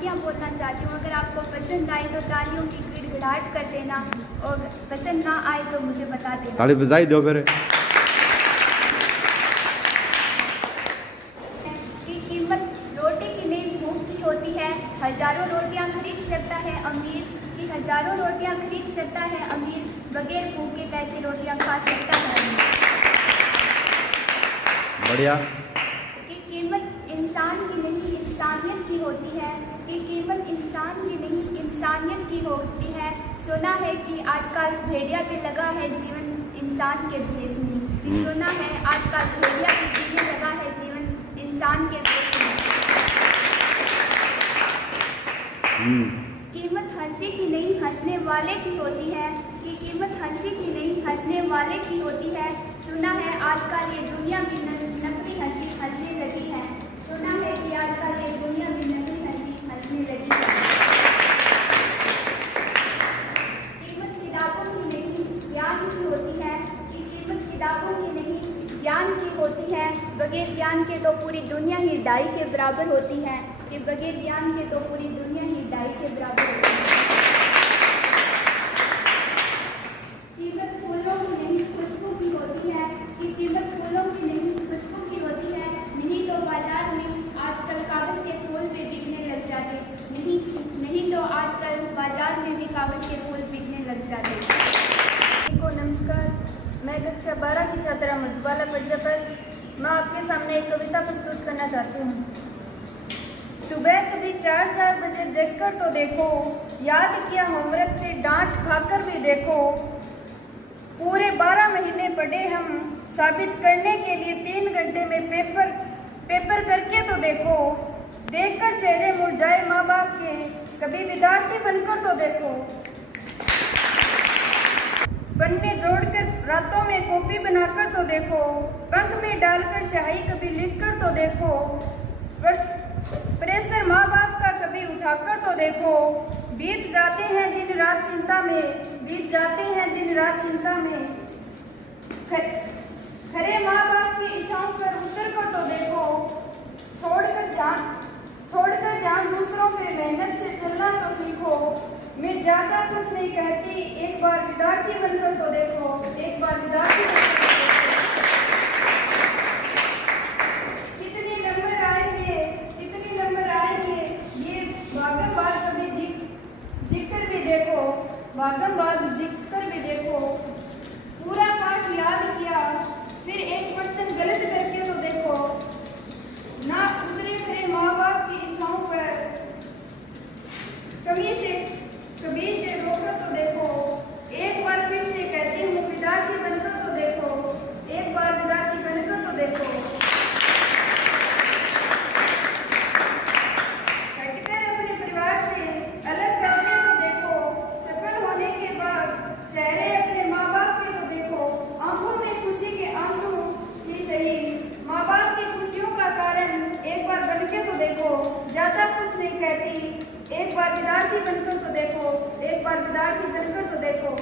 पंक्तियाँ बोलना चाहती हूँ। अगर आपको पसंद आए तो तालियों की गिड़गिड़ाहट कर देना, और पसंद ना आए तो मुझे बता देना। ताली बजाई दो फिर। की कीमत रोटी की नहीं भूख की होती है। हजारों रोटियाँ खरीद सकता है अमीर, कि हजारों रोटियाँ खरीद सकता है अमीर, बगैर भूख के कैसे रोटियाँ खा सकता है अमीर। बढ़िया। कि कीमत इंसान की नहीं इंसानियत की होती है, कि कीमत इंसान की नहीं इंसानियत की होती है। सुना है कि आजकल भेड़िया भी लगा है जीवन इंसान के भेष में। सुना है आजकल भेड़िया भी जीने लगा है जीवन इंसान के भेष में। कीमत हंसी की नहीं हंसने वाले की होती है, कि कीमत हंसी की नहीं हंसने वाले की होती है। सुना है आजकल ये दुनिया भी नकली हंसी हंसने लगी है। सुना है कि आजकल ये दुनिया भी नकली हंसी हंसने लगी है। कीमत किताबों की नहीं ज्ञान की होती है, कि कीमत किताबों की नहीं ज्ञान की होती है। बगैर ज्ञान के तो पूरी दुनिया ही डाई के बराबर होती है, कि बगैर ज्ञान के तो पूरी दुनिया ही डाई के बराबर होती है। कीमत फूलों की नहीं खुशबू की होती है, कि कीमत फूलों की नहीं खुशबू की होती है। नहीं तो बाजार में आजकल कागज के फूल भी बिकने लग जाते, नहीं तो आजकल बाजार में भी कागज के फूल बिकने लग जाते। को नमस्कार, मैं कक्षा 12 की छात्रा मधुबाला प्रजापति। मैं आपके सामने एक कविता प्रस्तुत करना चाहती हूँ। सुबह कभी 4-4 बजे जगकर तो देखो, याद किया होमवर्क फिर डांट खाकर भी देखो। पूरे 12 महीने पढ़े हम, साबित करने के लिए 3 घंटे में पेपर करके तो देखो। देखकर चेहरे मुरझाए माँ बाप के, कभी विद्यार्थी बनकर तो देखो। पन्ने जोड़कर रातों में कॉपी बनाकर तो देखो। पंख में डालकर स्याही कभी लिखकर तो देखो। प्रेशर माँ बाप का कभी उठाकर तो देखो। बीत जाते हैं दिन रात चिंता में, बीत जाते हैं दिन रात चिंता में। खरे माँ बाप की इच्छाओं पर उतर कर तो देखो। छोड़कर ध्यान दूसरों पे मेहनत से चलना तो सीखो। मैं ज्यादा कुछ नहीं कहती, एक बार विद्यार्थी बनकर तो देखो, एक बार विद्यार्थी बनकर तो देखो। कितने नंबर आएंगे ये भागम भाग कभी जिक्र भी देखो, भागम भाग जिक्र भी देखो। पूरा पाठ याद किया फिर 1% गलत करके तो देखो। ना उतरे खरे माँ बाप की इच्छाओं पर, कभी से रोकर तो देखो। एक बार फिर से कहती हूँ विद्यार्थी बनकर तो देखो, एक बार विद्यार्थी बनकर तो देखो। हटकर अपने परिवार से अलग करके तो देखो। सफल होने के बाद चेहरे अपने माँ बाप के तो देखो। आंखों में खुशी के आंसू ही सही, माँ बाप की खुशियों का कारण एक बार बनके तो देखो। ज्यादा कुछ नहीं कहती, एक बार विद्यार्थी बनकर तो देखो, एक बार विद्यार्थी बनकर तो देखो।